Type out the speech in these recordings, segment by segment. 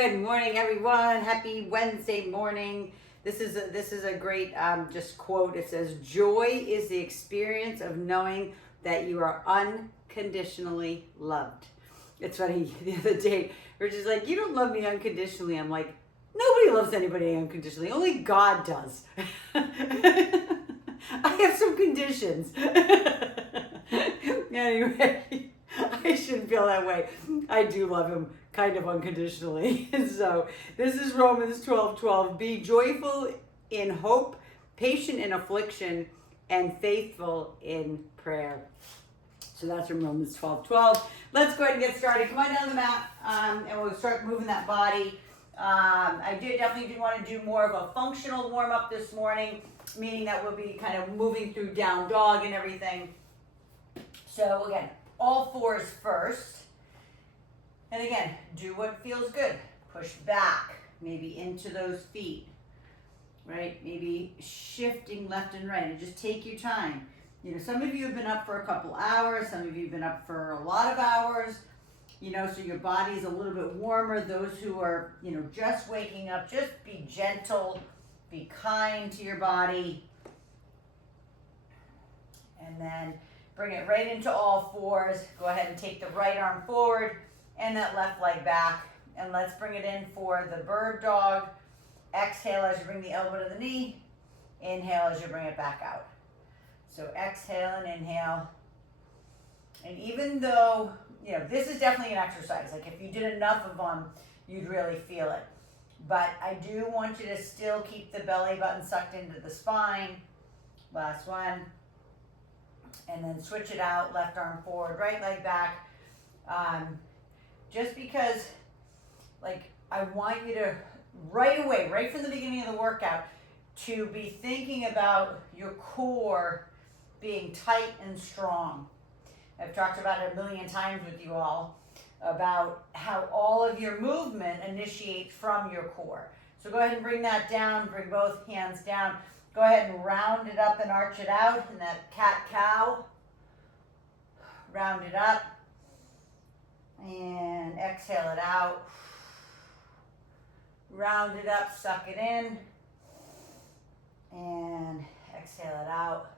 Good morning, everyone. Happy Wednesday morning. This is a great just quote. It says, "Joy is the experience of knowing that you are unconditionally loved." It's funny. The other day, Rich is like, "You don't love me unconditionally." I'm like, "Nobody loves anybody unconditionally. Only God does." I have some conditions. Anyway, I shouldn't feel that way. I do love him kind of unconditionally. So this is Romans 12:12. Be joyful in hope, patient in affliction, and faithful in prayer. So that's from Romans 12:12. Let's go ahead and get started. Come on down the mat, and we'll start moving that body. I definitely do want to do more of a functional warm-up this morning, meaning that we'll be kind of moving through down dog and everything. So again, all fours first. And again, do what feels good. Push back, maybe into those feet, right? Maybe shifting left and right, and just take your time. You know, some of you have been up for a couple hours, some of you have been up for a lot of hours, you know, so your body's a little bit warmer. Those who are, you know, just waking up, just be gentle, be kind to your body. And then bring it right into all fours. Go ahead and take the right arm forward and that left leg back. And let's bring it in for the bird dog. Exhale as you bring the elbow to the knee. Inhale as you bring it back out. So exhale and inhale. And even though, you know, this is definitely an exercise. Like if you did enough of them, you'd really feel it. But I do want you to still keep the belly button sucked into the spine. Last one. And then switch it out, left arm forward, right leg back. Just because, like, I want you to, right away, right from the beginning of the workout, to be thinking about your core being tight and strong. I've talked about it a million times with you all, about how all of your movement initiates from your core. So go ahead and bring that down, bring both hands down. Go ahead and round it up and arch it out in that cat-cow. Round it up. And exhale it out. Round it up, suck it in. And exhale it out.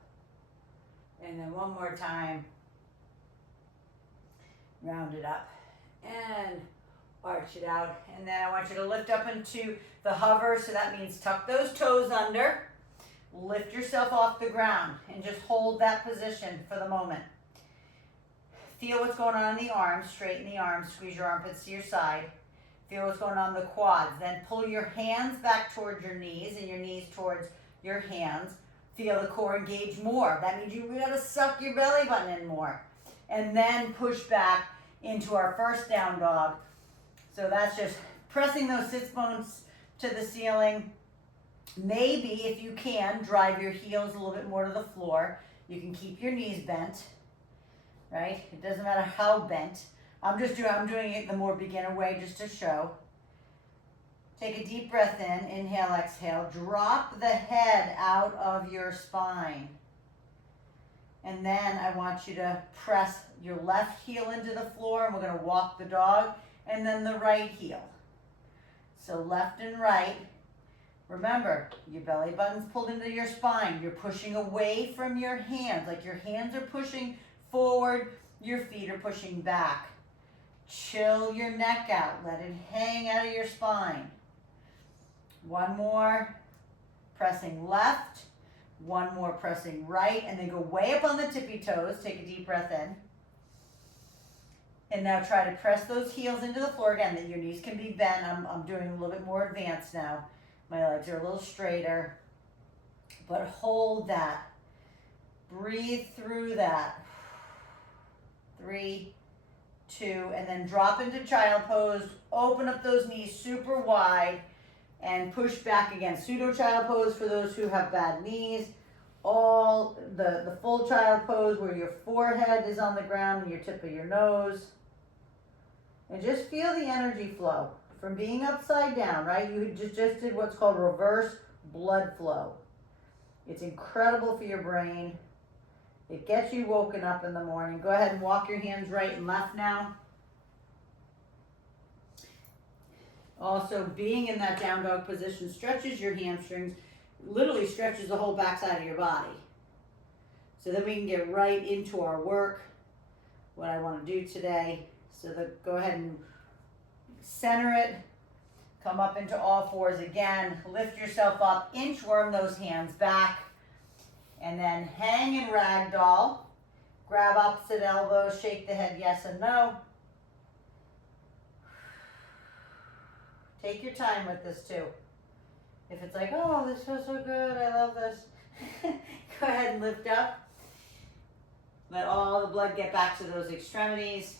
And then one more time. Round it up. And arch it out. And then I want you to lift up into the hover. So that means tuck those toes under. Lift yourself off the ground and just hold that position for the moment. Feel what's going on in the arms, straighten the arms, squeeze your armpits to your side. Feel what's going on in the quads. Then pull your hands back towards your knees and your knees towards your hands. Feel the core engage more. That means you gotta suck your belly button in more. And then push back into our first down dog. So that's just pressing those sits bones to the ceiling. Maybe, if you can, drive your heels a little bit more to the floor. You can keep your knees bent, right? It doesn't matter how bent. I'm doing it the more beginner way just to show. Take a deep breath in, inhale, exhale. Drop the head out of your spine. And then I want you to press your left heel into the floor, and we're gonna walk the dog, and then the right heel. So left and right. Remember, your belly button's pulled into your spine. You're pushing away from your hands, like your hands are pushing forward, your feet are pushing back. Chill your neck out. Let it hang out of your spine. One more, pressing left. One more, pressing right. And then go way up on the tippy toes. Take a deep breath in. And now try to press those heels into the floor again. That your knees can be bent. I'm doing a little bit more advanced now. My legs are a little straighter, but hold that. Breathe through that. 3, 2, and then drop into child pose. Open up those knees super wide and push back again. Pseudo child pose for those who have bad knees. All the full child pose where your forehead is on the ground and your tip of your nose. And just feel the energy flow. From being upside down, right? You just did what's called reverse blood flow. It's incredible for your brain. It gets you woken up in the morning. Go ahead and walk your hands right and left now. Also, being in that down dog position stretches your hamstrings, literally stretches the whole backside of your body. So then we can get right into our work, what I want to do today. So go ahead and center it, come up into all fours again, lift yourself up, inchworm those hands back, and then hang in ragdoll. Grab opposite elbows, shake the head yes and no. Take your time with this too. If it's like, oh, this feels so good, I love this, go ahead and lift up. Let all the blood get back to those extremities,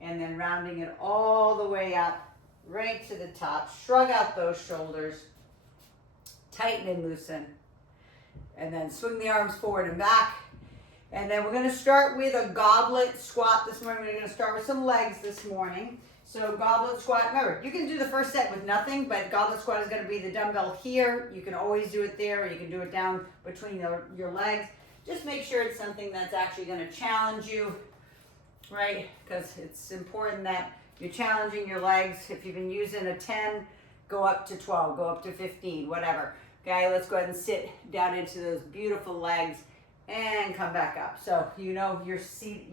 and then rounding it all the way up, right to the top. Shrug out those shoulders, tighten and loosen, and then swing the arms forward and back. And then we're going to start with a goblet squat this morning. We're going to start with some legs this morning. So goblet squat, remember, you can do the first set with nothing, but goblet squat is going to be the dumbbell here. You can always do it there, or you can do it down between your legs. Just make sure it's something that's actually going to challenge you, right? Because it's important that you're challenging your legs. If you've been using a 10, go up to 12, go up to 15, whatever. Okay, let's go ahead and sit down into those beautiful legs and come back up. So you know your sit,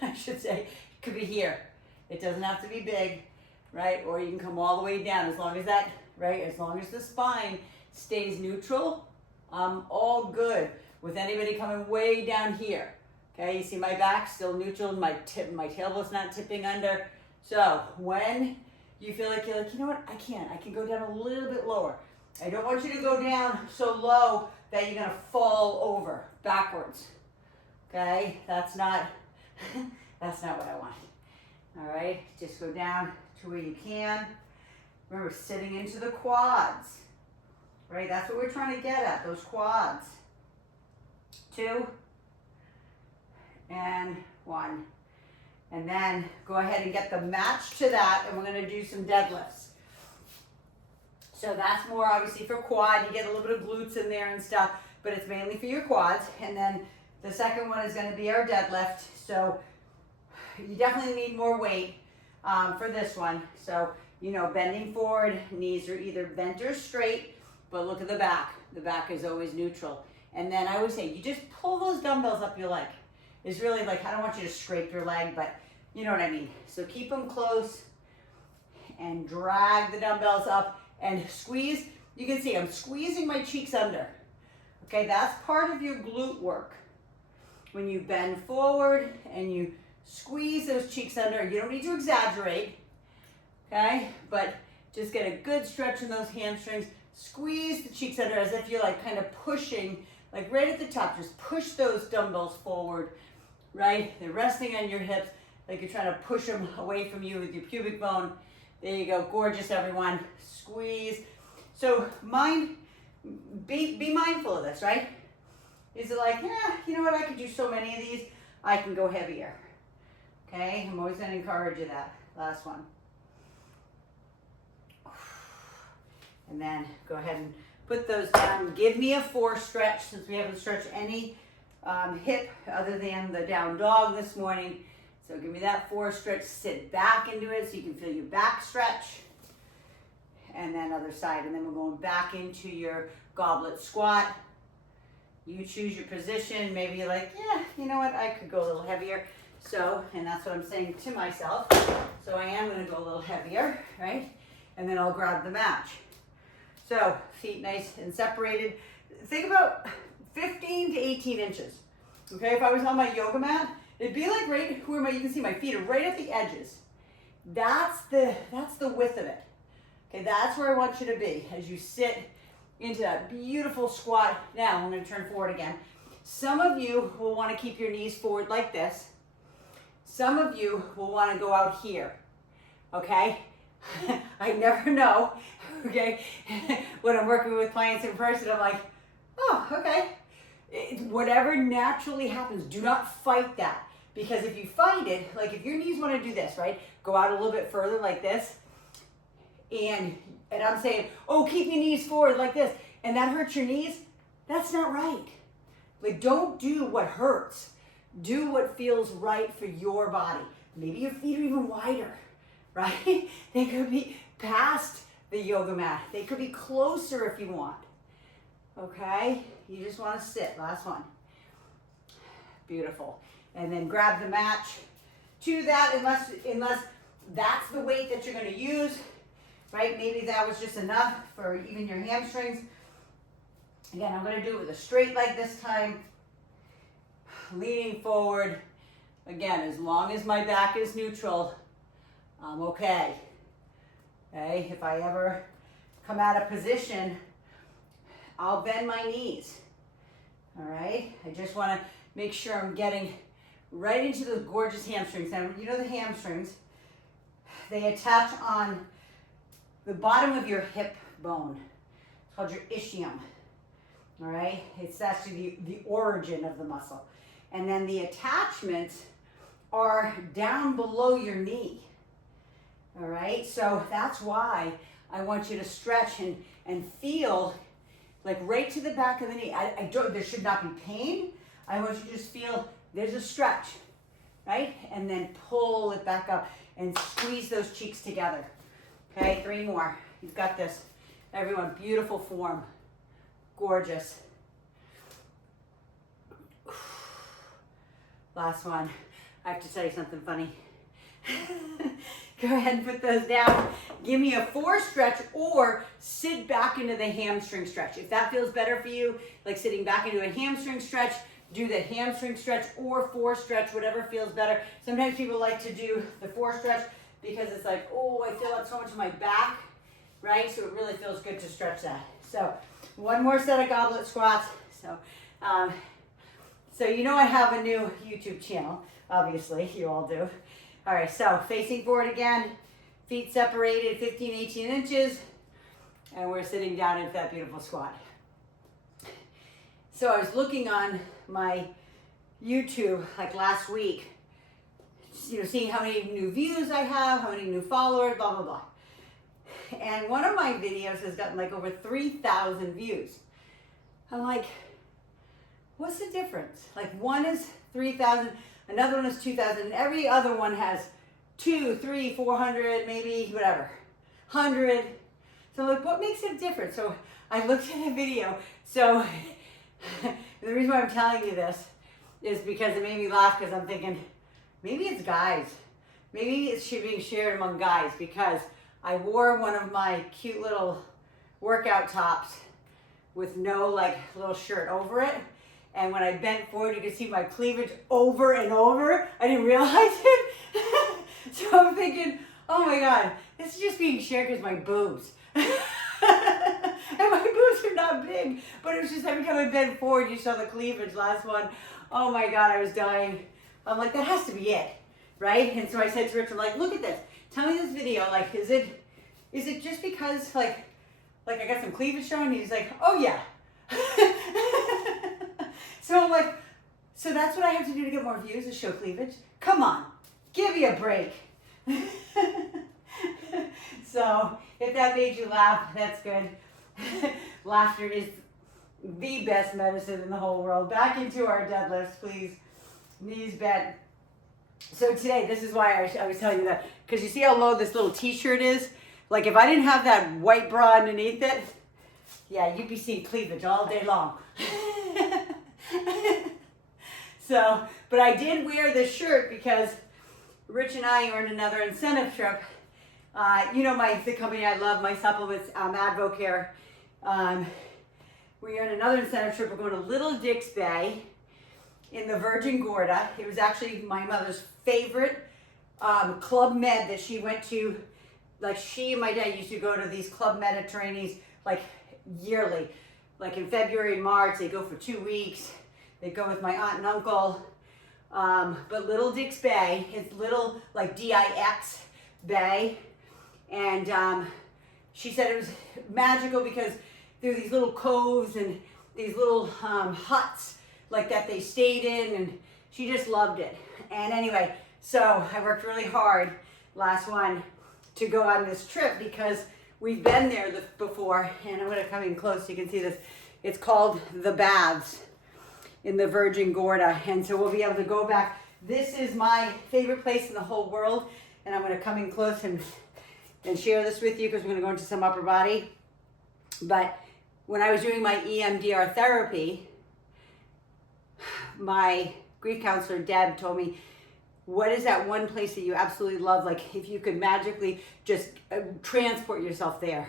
I should say, could be here. It doesn't have to be big, right? Or you can come all the way down as long as that, right? As long as the spine stays neutral, I'm all good with anybody coming way down here. Okay, you see my back still neutral, my tailbone's not tipping under. So when you feel like you're like, you know what, I can go down a little bit lower. I don't want you to go down so low that you're gonna fall over backwards. Okay, that's not what I want. All right, just go down to where you can. Remember, sitting into the quads. Right, that's what we're trying to get at, those quads. 2 and 1. And then go ahead and get the match to that, and we're going to do some deadlifts. So that's more obviously for quad. You get a little bit of glutes in there and stuff, but it's mainly for your quads. And then the second one is going to be our deadlift. So you definitely need more weight for this one. So, you know, bending forward, knees are either bent or straight. But look at the back. The back is always neutral. And then I always say, you just pull those dumbbells up your leg. It's really like, I don't want you to scrape your leg, but you know what I mean. So keep them close and drag the dumbbells up and squeeze. You can see I'm squeezing my cheeks under. Okay, that's part of your glute work. When you bend forward and you squeeze those cheeks under, you don't need to exaggerate, okay? But just get a good stretch in those hamstrings. Squeeze the cheeks under as if you're like kind of pushing, like right at the top. Just push those dumbbells forward, right? They're resting on your hips, like you're trying to push them away from you with your pubic bone. There you go, gorgeous everyone. Squeeze. So be mindful of this, right? Is it like, yeah, you know what, I could do so many of these, I can go heavier. Okay, I'm always gonna encourage you that. Last one. And then go ahead and put those down. Give me a 4 stretch, since we haven't stretched any hip other than the down dog this morning. So give me that 4 stretch. Sit back into it so you can feel your back stretch. And then other side. And then we're going back into your goblet squat. You choose your position. Maybe you're like, yeah, you know what, I could go a little heavier. So, and that's what I'm saying to myself. So I am going to go a little heavier, right? And then I'll grab the match. So feet nice and separated. Think about 15 to 18 inches. Okay, if I was on my yoga mat, it'd be like right where you can see my feet are right at the edges. That's the width of it. Okay, that's where I want you to be as you sit into that beautiful squat. Now I'm going to turn forward again. Some of you will want to keep your knees forward like this. Some of you will want to go out here. Okay? I never know. Okay? When I'm working with clients in person, I'm like, oh, okay. Whatever naturally happens, do not fight that. Because if you fight it, like if your knees want to do this, right? Go out a little bit further like this. And I'm saying, oh, keep your knees forward like this. And that hurts your knees. That's not right. Like, don't do what hurts. Do what feels right for your body. Maybe your feet are even wider, right? They could be past the yoga mat. They could be closer if you want. Okay, you just want to sit. Last one. Beautiful. And then grab the match to that, unless that's the weight that you're going to use, right? Maybe that was just enough for even your hamstrings. Again, I'm going to do it with a straight leg this time, leaning forward. Again, as long as my back is neutral, I'm okay. Okay, if I ever come out of position, I'll bend my knees. All right, I just want to make sure I'm getting right into those gorgeous hamstrings. Now, you know the hamstrings, they attach on the bottom of your hip bone. It's called your ischium. All right, it's actually the origin of the muscle. And then the attachments are down below your knee. All right, so that's why I want you to stretch and feel like right to the back of the knee. There should not be pain. I want you to just feel there's a stretch, right? And then pull it back up and squeeze those cheeks together. Okay, 3 more. You've got this. Everyone, beautiful form. Gorgeous. Last one. I have to tell you something funny. Go ahead and put those down. Give me a 4 stretch or sit back into the hamstring stretch. If that feels better for you, like sitting back into a hamstring stretch, do the hamstring stretch or 4 stretch, whatever feels better. Sometimes people like to do the 4 stretch because it's like, oh, I feel it so much in my back, right? So it really feels good to stretch that. So 1 more set of goblet squats. So you know I have a new YouTube channel. Obviously, you all do. All right, so facing forward again, feet separated 15, 18 inches, and we're sitting down into that beautiful squat. So I was looking on my YouTube like last week, seeing how many new views I have, how many new followers, blah, blah, blah. And one of my videos has gotten like over 3,000 views. I'm like, what's the difference? Like one is 3,000, another one is 2,000, and every other one has 2, 3, 400, maybe whatever, 100. So I'm like, what makes it different? So I looked at a video. So the reason why I'm telling you this is because it made me laugh, because I'm thinking, maybe it's guys. Maybe it's being shared among guys, because I wore one of my cute little workout tops with no like little shirt over it. And when I bent forward, you could see my cleavage over and over. I didn't realize it. So I'm thinking, oh my God, this is just being shared because my boobs. And my boobs are not big, but it was just every time I bent forward, you saw the cleavage. Last one, oh my God, I was dying. I'm like, that has to be it, right? And so I said to Rich, I'm like, look at this. Tell me this video, like, is it just because like I got some cleavage showing? And he's like, oh yeah. So I'm like, so that's what I have to do to get more views, is show cleavage? Come on, give me a break. So if that made you laugh, that's good. Laughter is the best medicine in the whole world. Back into our deadlifts, please. Knees bent. So today, this is why I was telling you that, because you see how low this little t-shirt is? Like if I didn't have that white bra underneath it, yeah, you'd be seeing cleavage all day long. So, but I did wear this shirt because Rich and I are in another incentive trip. You know the company I love, my supplements, Advocare. We are in another incentive trip. We're going to Little Dix Bay in the Virgin Gorda. It was actually my mother's favorite Club Med that she went to. Like she and my dad used to go to these Club Mediterraneans like yearly. Like in February and March, they go for 2 weeks. They go with my aunt and uncle. But Little Dix Bay, it's little like D-I-X Bay. And she said it was magical because there were these little coves and these little huts like that they stayed in, and she just loved it. And anyway, so I worked really hard, last one, to go on this trip because we've been there before, and I'm gonna come in close so you can see this. It's called The Baths in the Virgin Gorda, and so we'll be able to go back. This is my favorite place in the whole world. and I'm going to come in close and share this with you because we're going to go into some upper body. But when I was doing my EMDR therapy, my grief counselor, Deb, told me, what is that one place that you absolutely love? Like if you could magically just transport yourself there.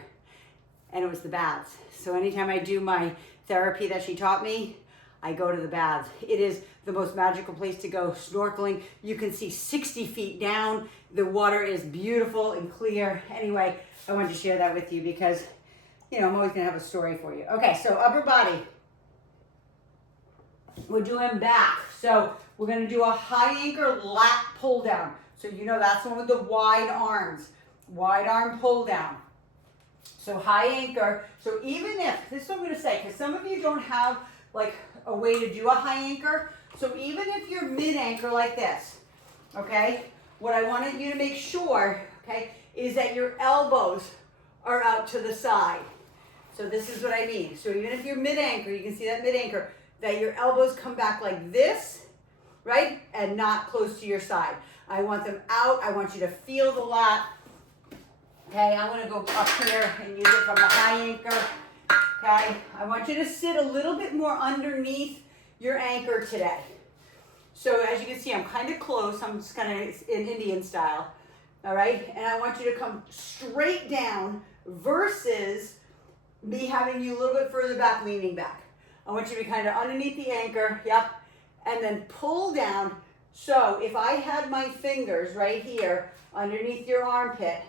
And it was the baths. So anytime I do my therapy that she taught me, I go to the baths. It is the most magical place to go snorkeling. You can see 60 feet down. The water is beautiful and clear. Anyway, I wanted to share that with you because, I'm always gonna have a story for you. Okay, so upper body. We're doing back. So we're gonna do a high anchor lat pull down. So that's the one with the wide arms. Wide arm pull down. So high anchor. So even if, this is what I'm gonna say, because some of you don't have like a way to do a high anchor. So even if you're mid anchor like this, okay, what I wanted you to make sure, okay, is that your elbows are out to the side. So this is what I mean. So even if you're mid anchor, you can see that mid anchor, that your elbows come back like this, right? And not close to your side. I want them out. I want you to feel the lat. Okay, I'm gonna go up here and use it from the high anchor. Okay, I want you to sit a little bit more underneath your anchor today. So as you can see, I'm kind of close. I'm just kind of in Indian style. All right, and I want you to come straight down versus me having you a little bit further back, leaning back. I want you to be kind of underneath the anchor, yep, and then pull down. So if I had my fingers right here underneath your armpit,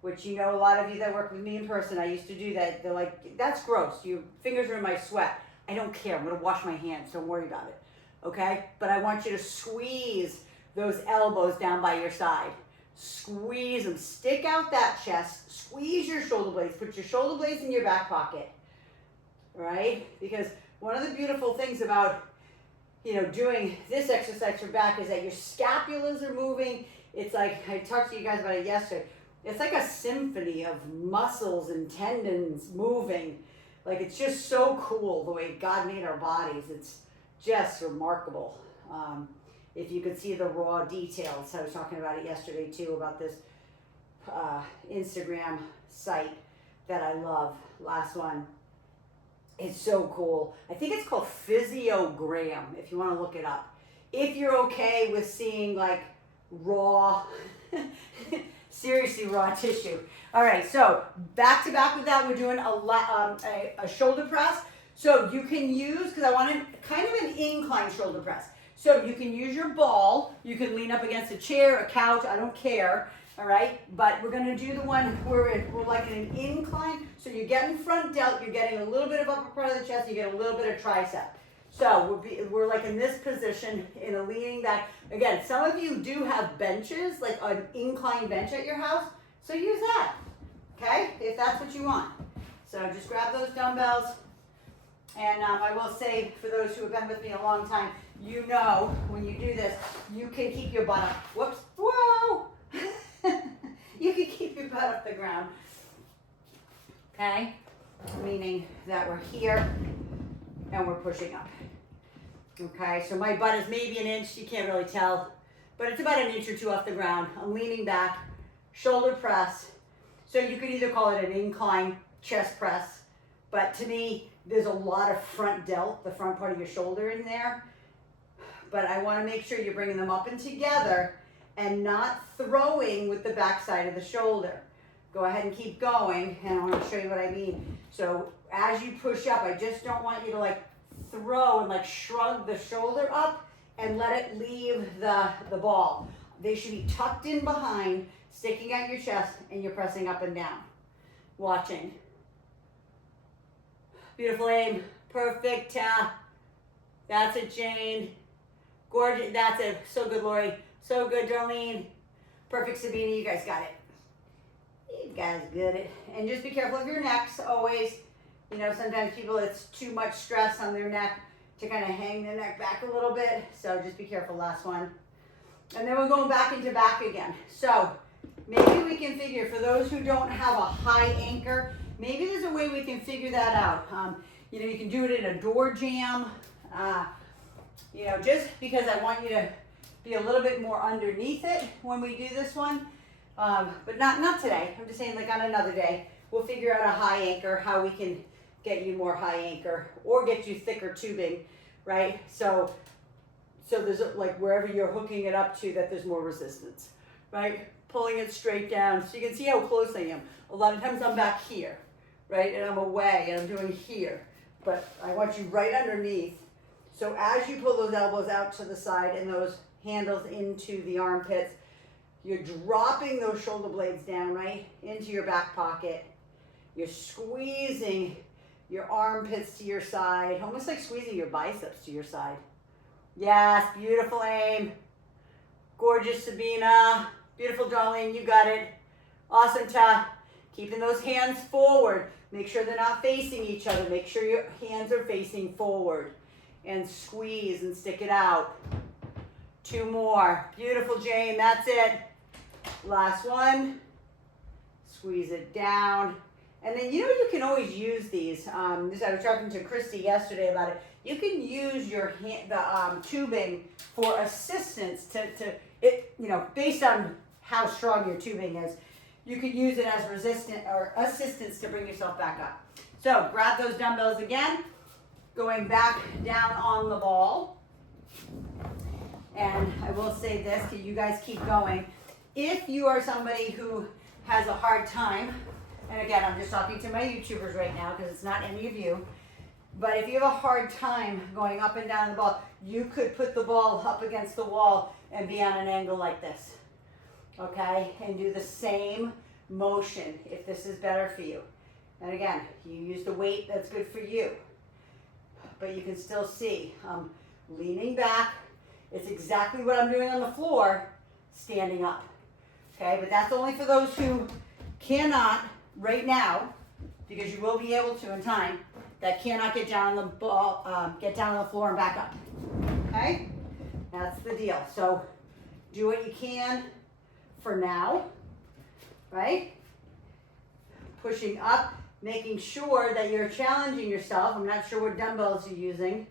which a lot of you that work with me in person, I used to do that. They're like, that's gross. Your fingers are in my sweat. I don't care. I'm going to wash my hands. Don't worry about it. Okay? But I want you to squeeze those elbows down by your side. Squeeze them. Stick out that chest. Squeeze your shoulder blades. Put your shoulder blades in your back pocket. Right? Because one of the beautiful things about, doing this exercise for back is that your scapulas are moving. It's like, I talked to you guys about it yesterday. It's like a symphony of muscles and tendons moving. Like it's just so cool the way God made our bodies. It's just remarkable. If you could see the raw details. I was talking about it yesterday too, about this Instagram site that I love. Last one. It's so cool. I think it's called Physiogram, if you want to look it up. If you're okay with seeing like raw, seriously raw tissue. All right, so back to back with that, we're doing a shoulder press. So you can use, because I want kind of an incline shoulder press. So you can use your ball. You can lean up against a chair, a couch, I don't care. All right, but we're going to do the one where we're like in an incline. So you're getting front delt, you're getting a little bit of upper part of the chest, you get a little bit of tricep. So we're like in this position in a leaning back. Again, some of you do have benches, like an incline bench at your house. So use that, okay, if that's what you want. So just grab those dumbbells. And I will say, for those who have been with me a long time, when you do this, you can keep your butt up. Whoops, whoa! You can keep your butt off the ground. Okay? Meaning that we're here and we're pushing up. Okay, so my butt is maybe an inch, you can't really tell, but it's about an inch or two off the ground. I'm leaning back, shoulder press. So you could either call it an incline chest press, but to me, there's a lot of front delt, the front part of your shoulder in there. But I want to make sure you're bringing them up and together and not throwing with the back side of the shoulder. Go ahead and keep going, and I want to show you what I mean. So as you push up, I just don't want you to like throw and like shrug the shoulder up and let it leave the ball. They should be tucked in behind, sticking out your chest, and you're pressing up and down. Watching. Beautiful aim. Perfect. That's it, Jane. Gorgeous. That's it. So good, Lori. So good, Darlene. Perfect, Sabina. You guys got it. You guys get it. And just be careful of your necks always. Sometimes people, it's too much stress on their neck to kind of hang their neck back a little bit. So just be careful. Last one. And then we're going back into back again. So maybe we can figure, for those who don't have a high anchor, maybe there's a way we can figure that out. You can do it in a door jamb. Just because I want you to be a little bit more underneath it when we do this one. But not today. I'm just saying, like, on another day, we'll figure out a high anchor, how we can get you more high anchor or get you thicker tubing, right? So there's like wherever you're hooking it up to, that there's more resistance, right? Pulling it straight down so you can see how close I am. A lot of times I'm back here, right? And I'm away and I'm doing here, but I want you right underneath. So as you pull those elbows out to the side and those handles into the armpits, you're dropping those shoulder blades down, right, into your back pocket. You're squeezing your armpits to your side, almost like squeezing your biceps to your side. Yes, beautiful aim. Gorgeous, Sabina. Beautiful, Darlene, you got it. Awesome, Ta. Keeping those hands forward. Make sure they're not facing each other. Make sure your hands are facing forward. And squeeze and stick it out. 2 more. Beautiful, Jane, that's it. Last one. Squeeze it down. And then, you know, you can always use these. I was talking to Christy yesterday about it. You can use your hand, the tubing for assistance to it, you know, based on how strong your tubing is. You can use it as resistance or assistance to bring yourself back up. So grab those dumbbells again, going back down on the ball. And I will say this, you guys keep going. If you are somebody who has a hard time, and again, I'm just talking to my YouTubers right now because it's not any of you, but if you have a hard time going up and down the ball, you could put the ball up against the wall and be on an angle like this, okay? And do the same motion if this is better for you. And again, you use the weight that's good for you, but you can still see I'm leaning back. It's exactly what I'm doing on the floor, standing up, okay? But that's only for those who cannot right now, because you will be able to in time, that cannot get down on the ball, get down on the floor and back up, okay? That's the deal. So do what you can for now, right? Pushing up, making sure that you're challenging yourself. I'm not sure what dumbbells you're using.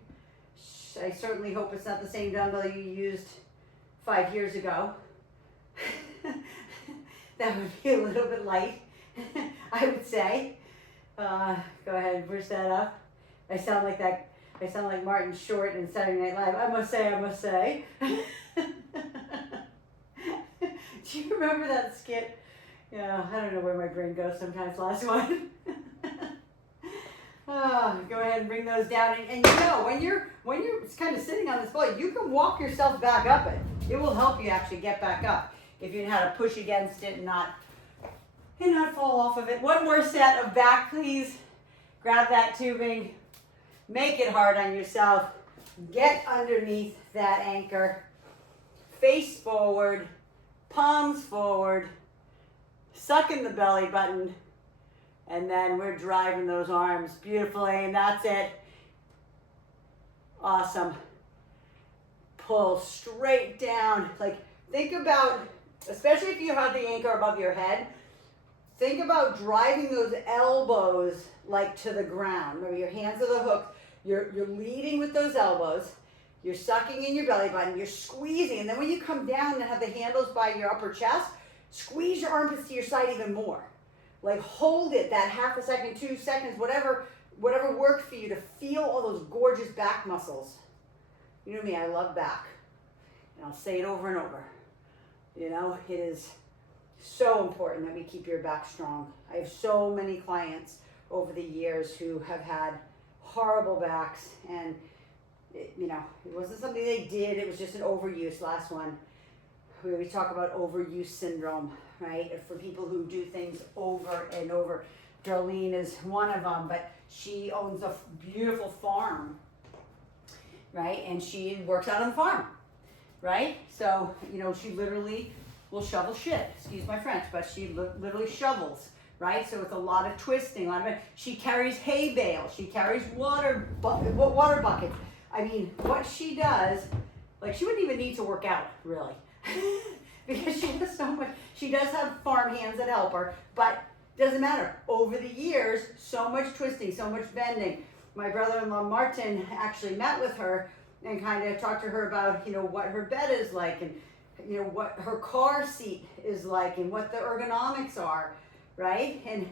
I certainly hope it's not the same dumbbell you used 5 years ago. That would be a little bit light, I would say. Go ahead and push that up. I sound like that. I sound like Martin Short in Saturday Night Live. I must say. Do you remember that skit? Yeah, I don't know where my brain goes sometimes. Last one. Go ahead and bring those down. And you know, when you're kind of sitting on this ball, you can walk yourself back up it. It will help you actually get back up if you know how to push against it and not fall off of it. One more set of back, please. Grab that tubing. Make it hard on yourself. Get underneath that anchor. Face forward. Palms forward. Suck in the belly button. And then we're driving those arms. Beautiful aim. That's it. Awesome. Pull straight down. Like, think about, especially if you have the anchor above your head, think about driving those elbows like to the ground. Remember, your hands are the hooks. You're leading with those elbows. You're sucking in your belly button. You're squeezing. And then when you come down and have the handles by your upper chest, squeeze your armpits to your side even more. Like, hold it that half a second, 2 seconds, whatever works for you to feel all those gorgeous back muscles. You know me, I love back. And I'll say it over and over. You know, it is so important that we keep your back strong. I have so many clients over the years who have had horrible backs, and it wasn't something they did, it was just an overuse. Last one, we talk about overuse syndrome, right? For people who do things over and over. Darlene is one of them, but she owns a beautiful farm, right? And she works out on the farm, right? So, she literally will shovel shit, excuse my French, but she literally shovels, right? So it's a lot of twisting, she carries hay bales, she carries water buckets. I mean, what she does, like, she wouldn't even need to work out, really. Because she does so much. She does have farm hands that help her, but doesn't matter. Over the years, so much twisting, so much bending. My brother-in-law Martin actually met with her and kind of talked to her about, what her bed is like. And you know, what her car seat is like and what the ergonomics are, right? And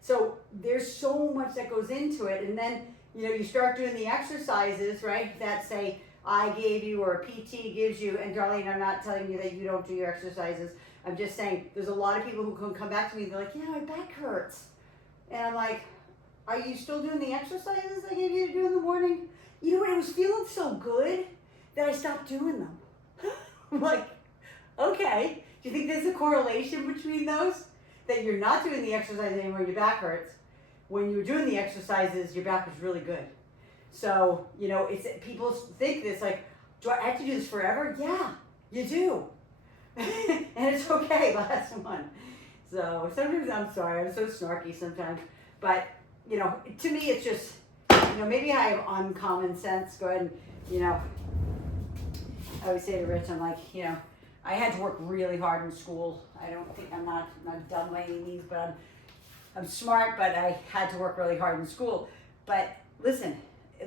so there's so much that goes into it. And then, you know, you start doing the exercises, right, that say I gave you or a PT gives you. And Darlene, I'm not telling you that you don't do your exercises. I'm just saying there's a lot of people who can come back to me and they're like, yeah, my back hurts. And I'm like, are you still doing the exercises I gave you to do in the morning? You know what, I was feeling so good that I stopped doing them. I'm like, okay, do you think there's a correlation between those? That you're not doing the exercise anymore, your back hurts. When you were doing the exercises, your back was really good. So, you know, it's people think this like, do I have to do this forever? Yeah, you do. And it's okay, last one. So sometimes, I'm sorry, I'm so snarky sometimes. But, you know, to me it's just, you know, maybe I have uncommon sense. Go ahead and, you know, I always say to Rich, I'm like, you know, I had to work really hard in school. I don't think I'm not dumb by any means, but I'm smart, but I had to work really hard in school. But listen,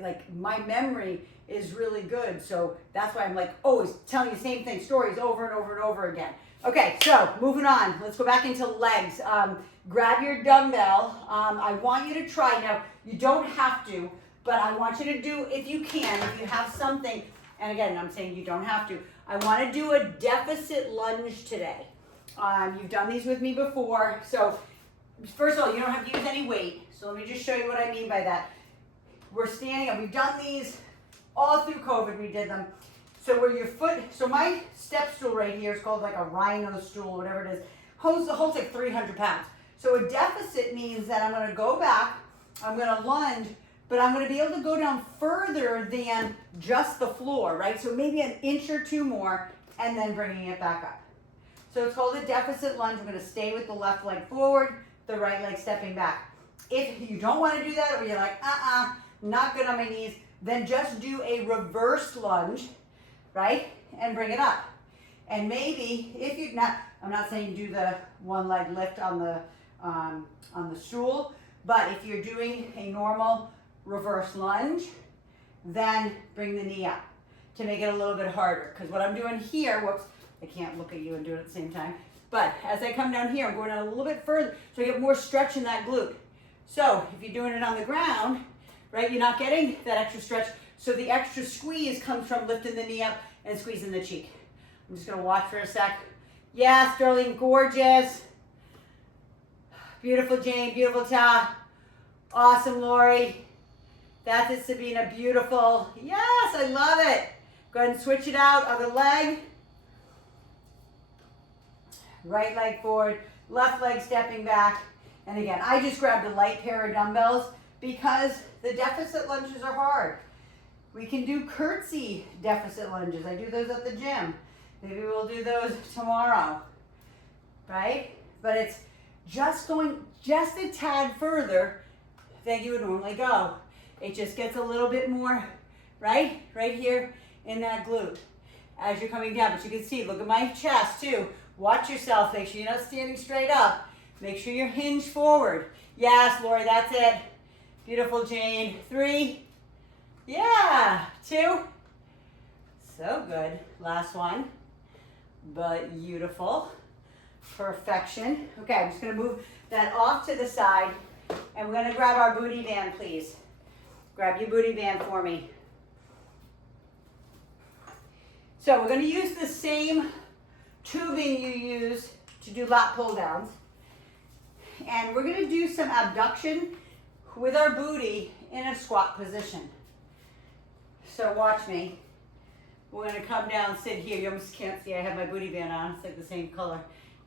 like my memory is really good. So that's why I'm like always telling you the same thing, stories over and over and over again. Okay, so moving on. Let's go back into legs. Grab your dumbbell. I want you to try. Now, you don't have to, but I want you to do, if you can, if you have something, and again, I'm saying you don't have to. I want to do a deficit lunge today. You've done these with me before. So first of all, you don't have to use any weight. So let me just show you what I mean by that. We're standing up. We've done these all through COVID. We did them. So where your foot, so my step stool right here is called like a rhino stool, whatever it is, holds like 300 pounds. So a deficit means that I'm going to go back, I'm going to lunge, but I'm going to be able to go down further than just the floor, right? So maybe an inch or two more and then bringing it back up. So it's called a deficit lunge. I'm going to stay with the left leg forward, the right leg stepping back. If you don't want to do that, or you're like, not good on my knees, then just do a reverse lunge, right? And bring it up. And maybe if you're not, I'm not saying do the one leg lift on the stool, but if you're doing a normal reverse lunge, then bring the knee up to make it a little bit harder. Because what I'm doing here, whoops, I can't look at you and do it at the same time. But as I come down here, I'm going down a little bit further so I get more stretch in that glute. So if you're doing it on the ground, right, you're not getting that extra stretch. So the extra squeeze comes from lifting the knee up and squeezing the cheek. I'm just gonna watch for a sec. Yeah, Sterling, gorgeous. Beautiful Jane, beautiful Ta. Awesome, Lori. That's it, Sabina, beautiful. Yes, I love it. Go ahead and switch it out, other leg. Right leg forward, left leg stepping back. And again, I just grabbed a light pair of dumbbells because the deficit lunges are hard. We can do curtsy deficit lunges. I do those at the gym. Maybe we'll do those tomorrow, right? But it's just going just a tad further than you would normally go. It just gets a little bit more, right? Right here in that glute as you're coming down. But you can see, look at my chest too. Watch yourself. Make sure you're not standing straight up. Make sure you're hinged forward. Yes, Lori, that's it. Beautiful, Jane. 3. Yeah, 2. So good. Last one. But beautiful. Perfection. Okay, I'm just going to move that off to the side. And we're going to grab our booty band, please. Grab your booty band for me. So we're going to use the same tubing you use to do lat pull downs. And we're going to do some abduction with our booty in a squat position. So watch me. We're going to come down, sit here. You almost can't see I have my booty band on. It's like the same color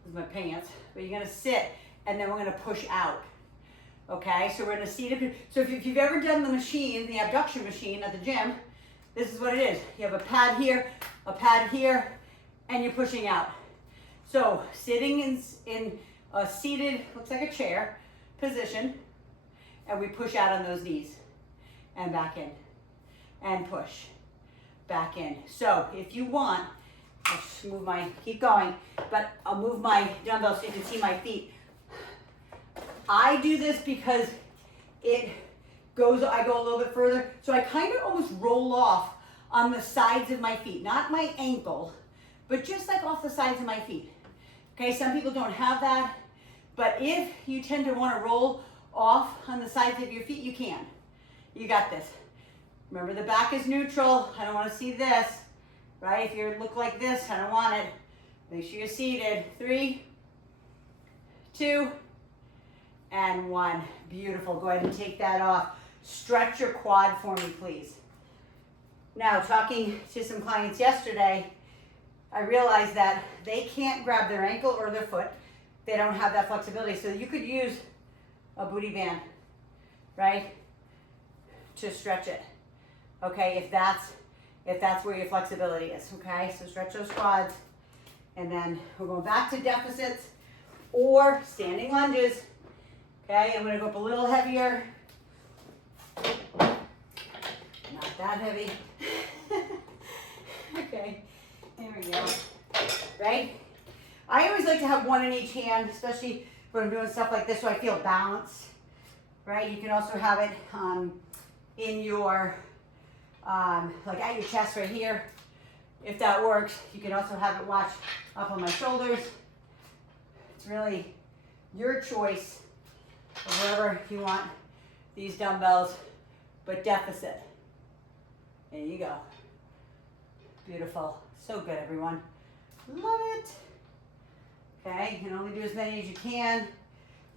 as my pants. But you're going to sit, and then we're going to push out. Okay, so we're going to seat it. So if you've ever done the machine, the abduction machine at the gym, this is what it is. You have a pad here, and you're pushing out. So sitting in a seated, looks like a chair position, and we push out on those knees and back in and push back in. So if you want, I'll just move keep going, but I'll move my dumbbell so you can see my feet. I do this because I go a little bit further, so I kind of almost roll off on the sides of my feet, not my ankle, but just like off the sides of my feet. Okay, some people don't have that, but if you tend to want to roll off on the sides of your feet, you can. You got this. Remember, the back is neutral. I don't want to see this, right? If you look like this, I don't want it. Make sure you're seated. 3, 2, and 1. Beautiful. Go ahead and take that off. Stretch your quad for me, please. Now, talking to some clients yesterday, I realized that they can't grab their ankle or their foot. They don't have that flexibility. So you could use a booty band, right, to stretch it. Okay, if that's where your flexibility is. Okay, so stretch those quads, and then we're going back to deficits or standing lunges. Okay, I'm going to go up a little heavier. Not that heavy. Okay, there we go. Right? I always like to have one in each hand, especially when I'm doing stuff like this so I feel balance. Right? You can also have it in your, like at your chest right here. If that works, you can also have it watch up on my shoulders. It's really your choice of wherever you want these dumbbells, but deficit. There you go. Beautiful. So good, everyone. Love it. Okay, you can only do as many as you can.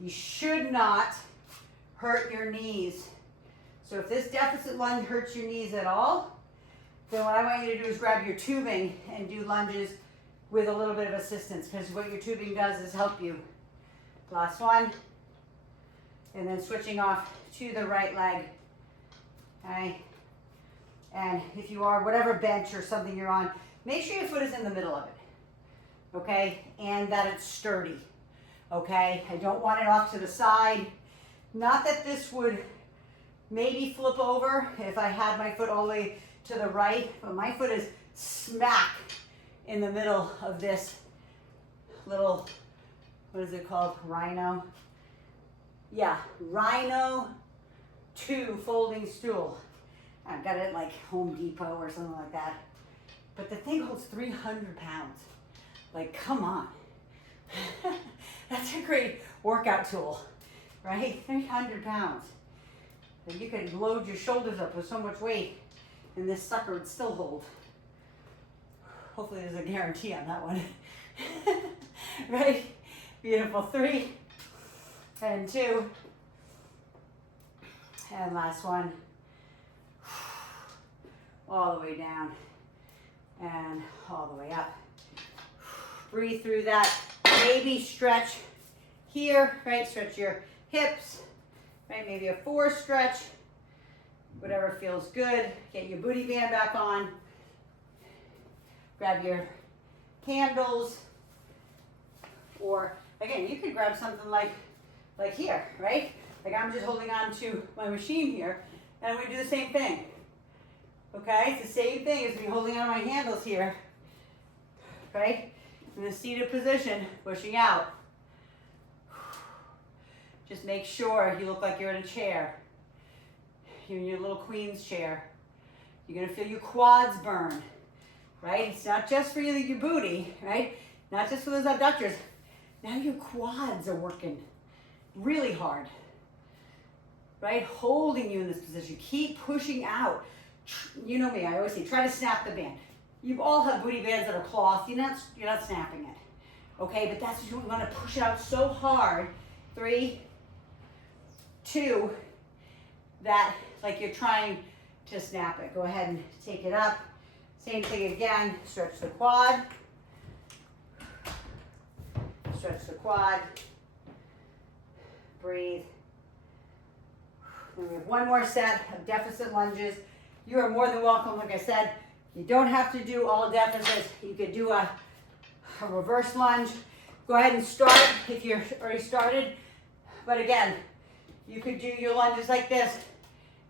You should not hurt your knees. So if this deficit lunge hurts your knees at all, then what I want you to do is grab your tubing and do lunges with a little bit of assistance, because what your tubing does is help you. Last one. And then switching off to the right leg. Okay. And if you are whatever bench or something you're on, make sure your foot is in the middle of it. Okay? And that it's sturdy. Okay? I don't want it off to the side. Not that this would maybe flip over if I had my foot all the way to the right, but my foot is smack in the middle of this little, what is it called? Rhino? Yeah, Rhino 2 folding stool. I've got it like Home Depot or something like that. But the thing holds 300 pounds. Like, come on. That's a great workout tool, right? 300 pounds. And you could load your shoulders up with so much weight, and this sucker would still hold. Hopefully there's a guarantee on that one. Right? Beautiful. 3 and 2. And last one. All the way down and all the way up. Breathe through that. Maybe stretch here, right? Stretch your hips, right? Maybe a 4 stretch, whatever feels good. Get your booty band back on. Grab your candles, or again, you could grab something like here, right? Like I'm just holding on to my machine here, and we do the same thing. Okay, it's the same thing as me holding on to my handles here, right? In the seated position, pushing out. Just make sure you look like you're in a chair. You're in your little queen's chair. You're gonna feel your quads burn, right? It's not just for your booty, right? Not just for those abductors. Now your quads are working really hard, right? Holding you in this position. Keep pushing out. You know me, I always say, try to snap the band. You all have booty bands that are cloth. You're not snapping it. Okay, but that's what you want to push it out so hard. 3, 2, that like you're trying to snap it. Go ahead and take it up. Same thing again. Stretch the quad. Stretch the quad. Breathe. Then we have one more set of deficit lunges. You are more than welcome, like I said, you don't have to do all deficits. You could do a reverse lunge. Go ahead and start if you're already started. But again, you could do your lunges like this,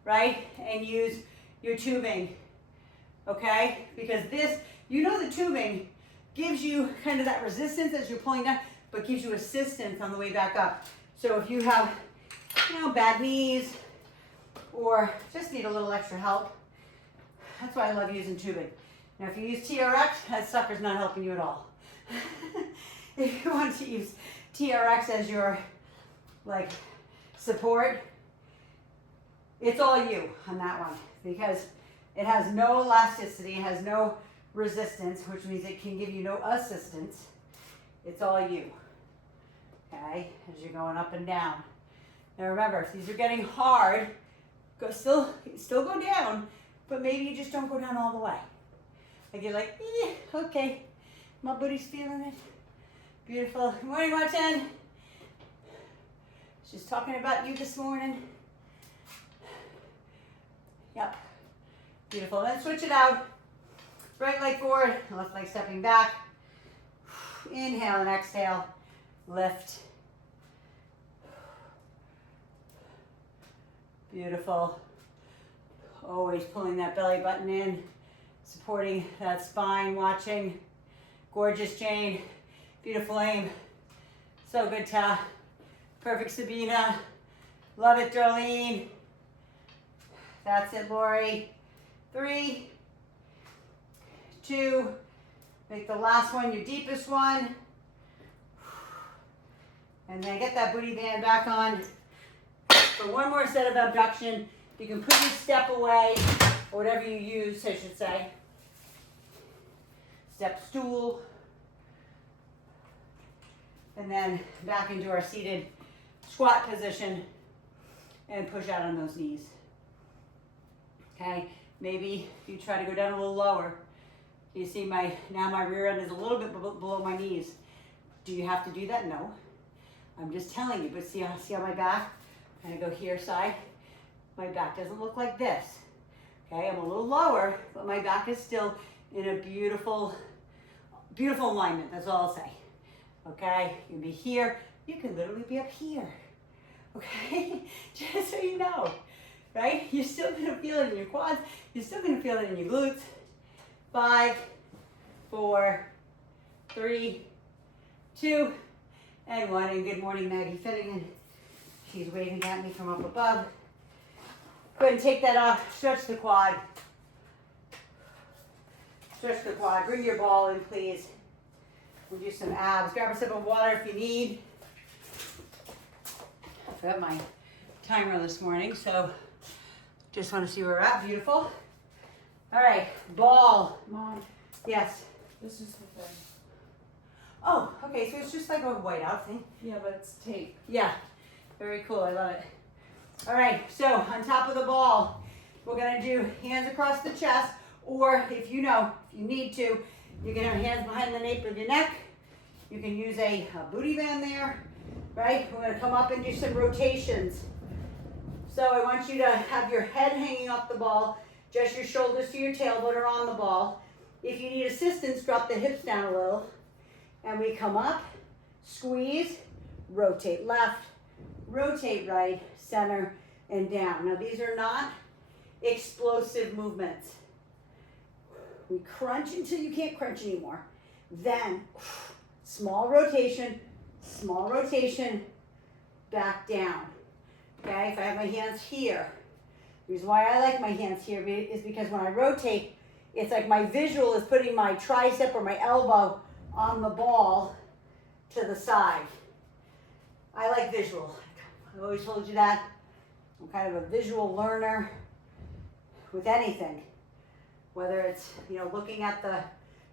right? And use your tubing, okay? Because this, you know, the tubing gives you kind of that resistance as you're pulling down, but gives you assistance on the way back up. So if you have, bad knees or just need a little extra help, that's why I love using tubing. Now if you use TRX, that sucker's not helping you at all. If you want to use TRX as your like support, it's all you on that one because it has no elasticity, it has no resistance, which means it can give you no assistance. It's all you, okay, as you're going up and down. Now remember, if these are getting hard, still go down, but maybe you just don't go down all the way. Like you're like, okay, my booty's feeling it. Beautiful. Good morning, Martin. She's talking about you this morning. Yep. Beautiful. Then switch it out. Right leg forward, left leg stepping back. Inhale and exhale. Lift. Beautiful. Always pulling that belly button in, supporting that spine, watching. Gorgeous, Jane. Beautiful aim. So good, Ta. Perfect, Sabina. Love it, Darlene. That's it, Lori. 3, 2, make the last one your deepest one. And then get that booty band back on for one more set of abduction. You can put your step away, or whatever you use, I should say. Step stool. And then back into our seated squat position and push out on those knees. Okay, maybe you try to go down a little lower. You see now my rear end is a little bit below my knees. Do you have to do that? No. I'm just telling you, but see how my back, I'm gonna go here side. My back doesn't look like this. Okay, I'm a little lower, but my back is still in a beautiful, beautiful alignment. That's all I'll say. Okay, you can be here. You can literally be up here. Okay, just so you know, right? You're still gonna feel it in your quads. You're still gonna feel it in your glutes. 5, 4, 3, 2, and 1. And good morning, Maggie Finnegan. She's waving at me from up above. Go ahead and take that off. Stretch the quad. Stretch the quad. Bring your ball in, please. We'll do some abs. Grab a sip of water if you need. I forgot my timer this morning, so just want to see where we're at. Beautiful. All right, ball. Mom. Yes. This is the thing. Oh, okay, so it's just like a whiteout thing. Yeah, but it's tape. Yeah, very cool, I love it. All right, so on top of the ball, we're gonna do hands across the chest, or if you need to, you can have hands behind the nape of your neck. You can use a booty band there, right? We're gonna come up and do some rotations. So I want you to have your head hanging off the ball, just your shoulders to your tailbone are on the ball. If you need assistance, drop the hips down a little. And we come up, squeeze, rotate left, rotate right, center, and down. Now these are not explosive movements. We crunch until you can't crunch anymore. Then, small rotation, back down. Okay, if I have my hands here, the reason why I like my hands here is because when I rotate, it's like my visual is putting my tricep or my elbow on the ball to the side. I like visual. I've always told you that. I'm kind of a visual learner with anything. Whether it's, looking at the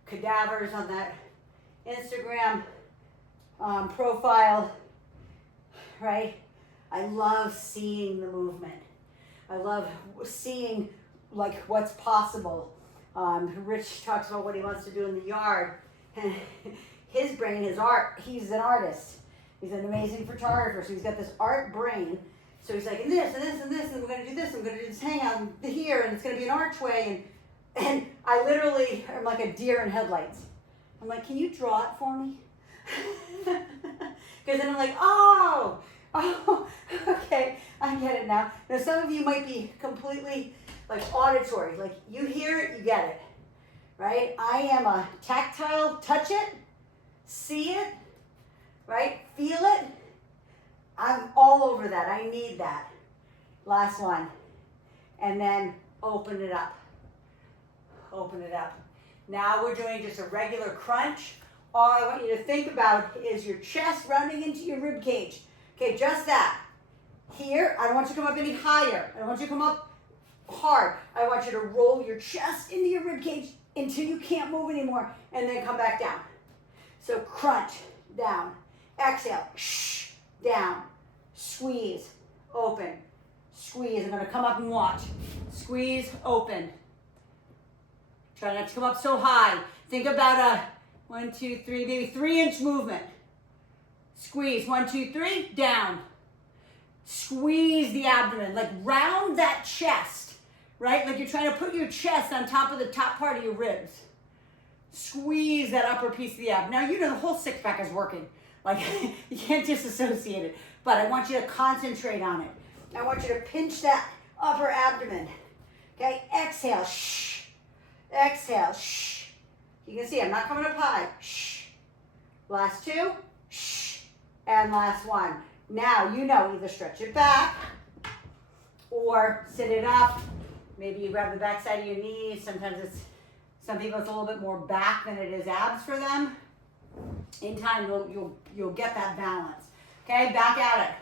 cadavers on that Instagram profile, right? I love seeing the movement. I love seeing like what's possible. Rich talks about what he wants to do in the yard. His brain is art. He's an artist. He's an amazing photographer. So he's got this art brain. So he's like, and this, and this, and this, and we're going to do this, and we're going to do this hangout here, and it's going to be an archway. And I literally am like a deer in headlights. I'm like, can you draw it for me? Because then I'm like, oh, okay, I get it now. Now some of you might be completely like auditory. Like you hear it, you get it. Right? I am a tactile, touch it, see it, right? Feel it. I'm all over that. I need that. Last one. And then open it up. Open it up. Now we're doing just a regular crunch. All I want you to think about is your chest rounding into your rib cage. Okay, just that. Here, I don't want you to come up any higher. I don't want you to come up hard. I want you to roll your chest into your rib cage until you can't move anymore, and then come back down. So crunch, down, exhale, shh, down, squeeze, open, squeeze. I'm gonna come up and watch. Squeeze, open. Try not to come up so high. Think about a 1, 2, 3, maybe 3-inch movement. Squeeze, 1, 2, 3, down. Squeeze the abdomen, like round that chest, right? Like you're trying to put your chest on top of the top part of your ribs. Squeeze that upper piece of the ab. Now you know the whole six pack is working. Like you can't disassociate it, but I want you to concentrate on it. I want you to pinch that upper abdomen. Okay, exhale, shh. Exhale, shh. You can see I'm not coming up high. Shh. Last 2, shh. And last 1. Now you know, either stretch it back or sit it up. Maybe you grab the back side of your knees. Sometimes some people it's a little bit more back than it is abs for them. In time, you'll get that balance. Okay, back at it.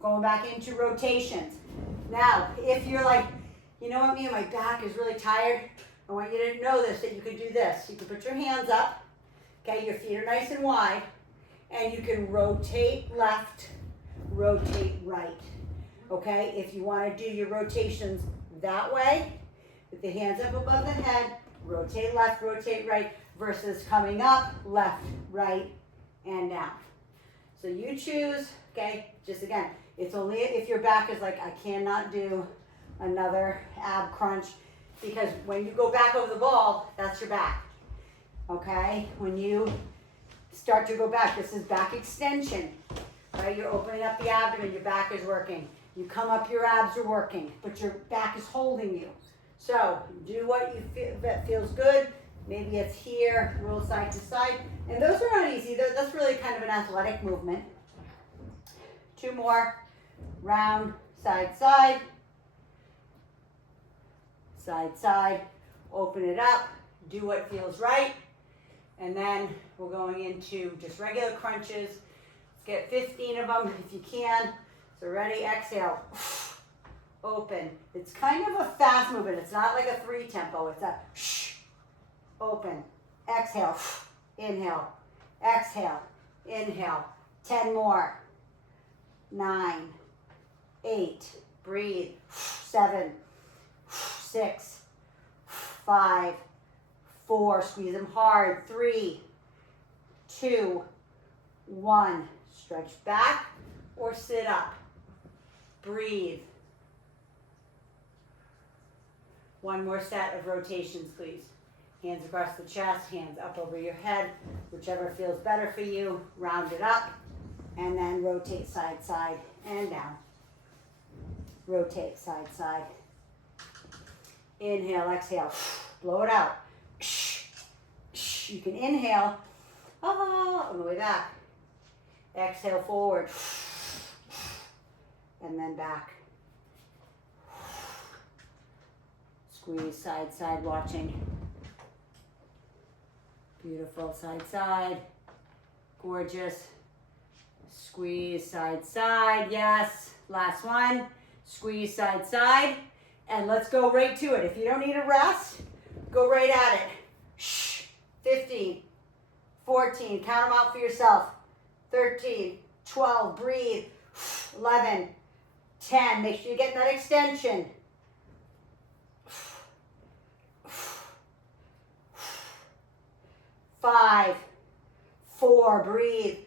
Going back into rotations. Now, if you're like, you know what, my back is really tired, I want you to know this, that you can do this. You can put your hands up, okay, your feet are nice and wide, and you can rotate left, rotate right, okay? If you want to do your rotations that way, with the hands up above the head, rotate left, rotate right, versus coming up, left, right, and down. So you choose, okay? Just again, it's only if your back is like, I cannot do another ab crunch, because when you go back over the ball, that's your back, okay? When you start to go back, this is back extension, right? You're opening up the abdomen, your back is working. You come up, your abs are working, but your back is holding you. So do what you feel that feels good. Maybe it's here, roll side to side. And those are not easy. That's really kind of an athletic movement. 2 more. Round, side, side. Side, side. Open it up. Do what feels right. And then we're going into just regular crunches. Let's get 15 of them if you can. So ready, exhale. Open. It's kind of a fast movement. It's not like a 3 tempo. It's a open. Exhale. Inhale. Exhale. Inhale. 10 more. 9. 8. Breathe. 7. 6. 5. 4. Squeeze them hard. 3. 2. 1. Stretch back or sit up. Breathe. 1 more set of rotations, please. Hands across the chest, hands up over your head, whichever feels better for you. Round it up, and then rotate side, side, and down. Rotate side, side. Inhale, exhale, blow it out. You can inhale, on the way back. Exhale forward, and then back. Squeeze side, side, watching. Beautiful, side, side. Gorgeous. Squeeze side, side, yes. Last one. Squeeze side, side. And let's go right to it. If you don't need a rest, go right at it. 15, 14, count them out for yourself. 13, 12, breathe. 11, 10, make sure you get that extension. 5, 4, breathe.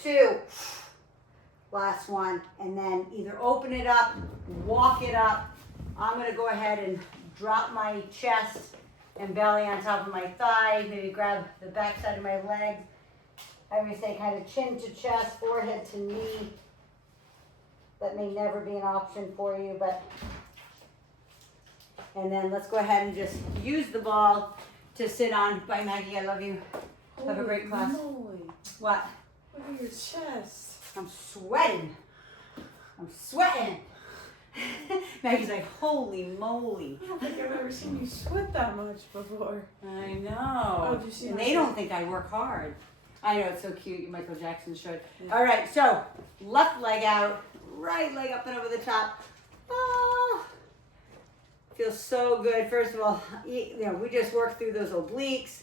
2, last one, and then either open it up, walk it up. I'm gonna go ahead and drop my chest and belly on top of my thigh, maybe grab the back side of my leg. I always say kind of chin to chest, forehead to knee. That may never be an option for you, but, and then let's go ahead and just use the ball to sit on. Bye, Maggie, I love you. Have a great class. Moly. What? Look at your chest. I'm sweating. I'm sweating. Maggie's like, holy moly. I don't think I've ever seen you sweat that much before. I know. Oh, did you see and my they shirt? don't think I work hard. I know, it's so cute. Michael Jackson should. Yeah. All right, so left leg out, right leg up and over the top. Oh, feels so good. First of all, we just worked through those obliques,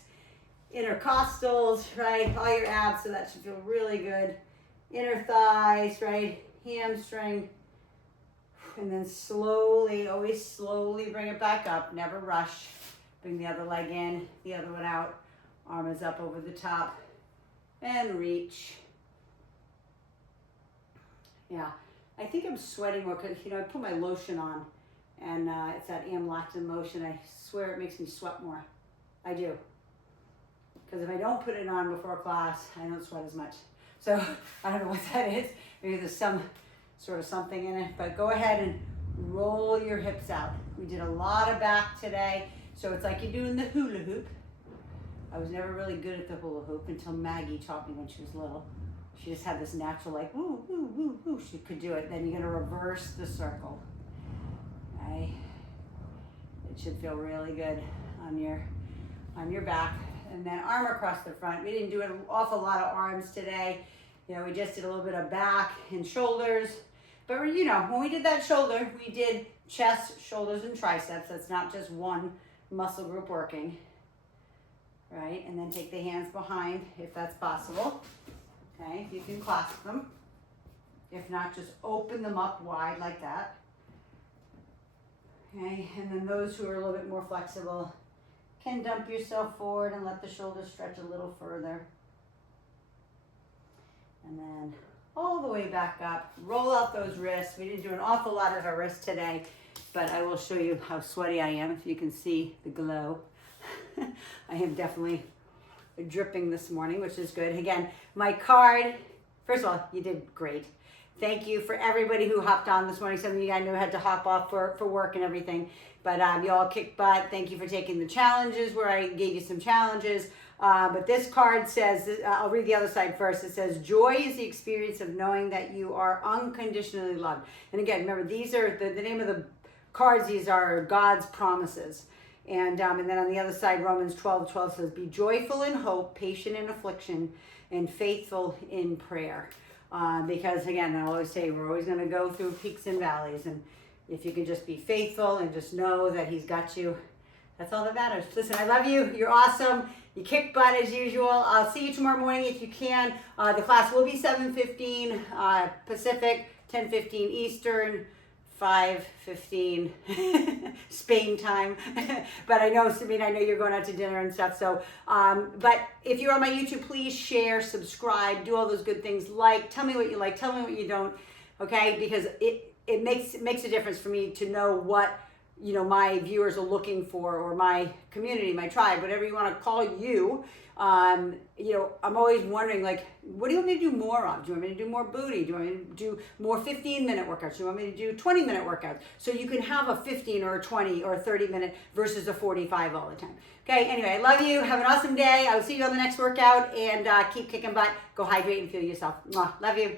intercostals, right? All your abs, so that should feel really good. Inner thighs, right? Hamstring. And then slowly, always slowly bring it back up. Never rush. Bring the other leg in, the other one out. Arm is up over the top. And reach. Yeah, I think I'm sweating more because, I put my lotion on. And it's that amlactin lotion. I swear it makes me sweat more. I do. Because if I don't put it on before class, I don't sweat as much. So I don't know what that is. Maybe there's some sort of something in it. But go ahead and roll your hips out. We did a lot of back today. So it's like you're doing the hula hoop. I was never really good at the hula hoop until Maggie taught me when she was little. She just had this natural like, woo, woo, woo, woo. She could do it. Then you're going to reverse the circle. Okay. It should feel really good on your back. And then arm across the front. We didn't do an awful lot of arms today. We just did a little bit of back and shoulders. But when we did that shoulder, we did chest, shoulders, and triceps. That's not just one muscle group working. Right? And then take the hands behind if that's possible. Okay? You can clasp them. If not, just open them up wide like that. Okay? And then those who are a little bit more flexible can dump yourself forward and let the shoulders stretch a little further. And then all the way back up. Roll out those wrists. We didn't do an awful lot of our wrists today, but I will show you how sweaty I am if you can see the glow. I am definitely dripping this morning, which is good. Again, my card, first of all, you did great. Thank you for everybody who hopped on this morning. Some of you guys knew I had to hop off for work and everything, but you all kicked butt. Thank you for taking the challenges where I gave you some challenges. But this card says, I'll read the other side first. It says, joy is the experience of knowing that you are unconditionally loved. And again, remember, these are the name of the cards. These are God's promises. And then on the other side, Romans 12:12 says, be joyful in hope, patient in affliction, and faithful in prayer. Because again, I always say we're always going to go through peaks and valleys. And if you can just be faithful and just know that he's got you, that's all that matters. Listen, I love you. You're awesome. You kick butt as usual. I'll see you tomorrow morning if you can. The class will be 7:15 Pacific, 10:15 Eastern, 5:15 Spain time. But I know, Sabine, I know you're going out to dinner and stuff. So, but if you're on my YouTube, please share, subscribe, do all those good things. Tell me what you like, tell me what you don't. Okay, because it makes a difference for me to know what my viewers are looking for, or my community, my tribe, whatever you want to call you. I'm always wondering, what do you want me to do more of? Do you want me to do more booty? Do you want me to do more 15-minute workouts? Do you want me to do 20-minute workouts? So you can have a 15 or a 20 or a 30-minute versus a 45 all the time. Okay, anyway, I love you. Have an awesome day. I will see you on the next workout, and keep kicking butt. Go hydrate and feel yourself. Mwah. Love you.